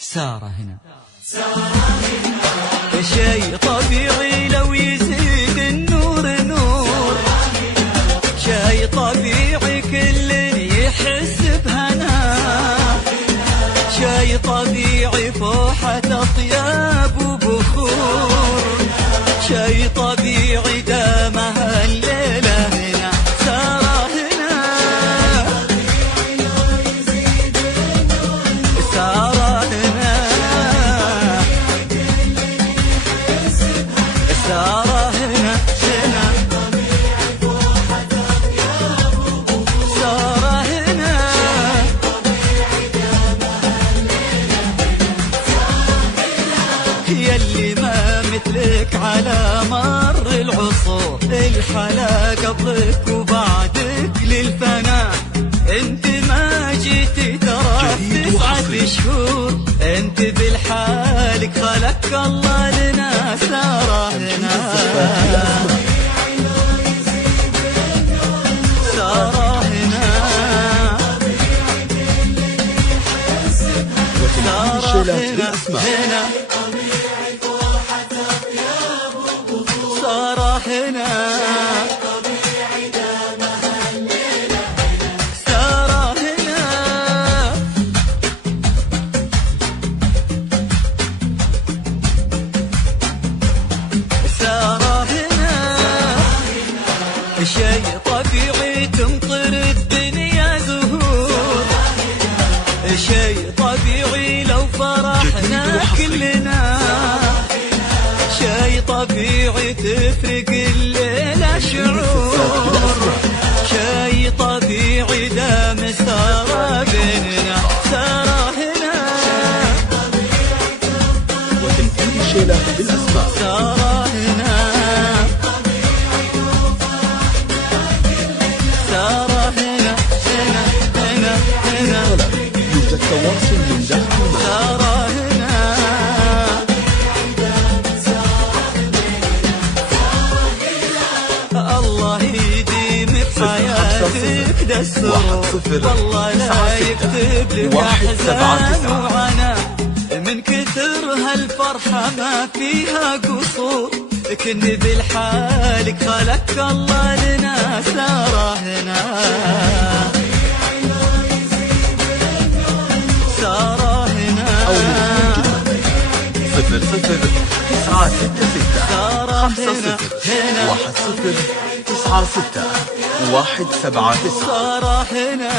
سارة هنا شي طبيعي لو يزيد النور نور، شي طبيعي كل يحس بهنا، شي طبيعي فوحة أطياب وبخور، شي طبيعي دامها الليلة هنا سارة هنا. سارة هنا سارة هنا هنا سارة هنا يلي ما مثلك على مر العصور، الحلا قبلك وبعدك للفناء، انت ما جيتي ترى 9 شهور، انت بالحالك خلق الله لنا سارة هنا. سارة هنا سارة هنا هنا سارة هنا سارة هنا سارة هنا شي طبيعي تمطر الدنيا زهور، شي طبيعي لو فرحنا كلنا، شي طبيعي تفرق الليلة شعور، شي طبيعي دام سارة بيننا سارة هنا. وتنتهي الشيلة بالأسماء. سارة هنا سارة هنا هنا هنا هنا يوجد تواصل من داخل سارة هنا الله يديم بحياتك دا السرور، والله لا يكتب لك أحزان وعناء، من كثر هالفرحة ما فيها قصور، كن بالحالك خلق الله لنا سارة هنا. سارة هنا 00 966 سارة 50 هنا 10 96 179. سارة هنا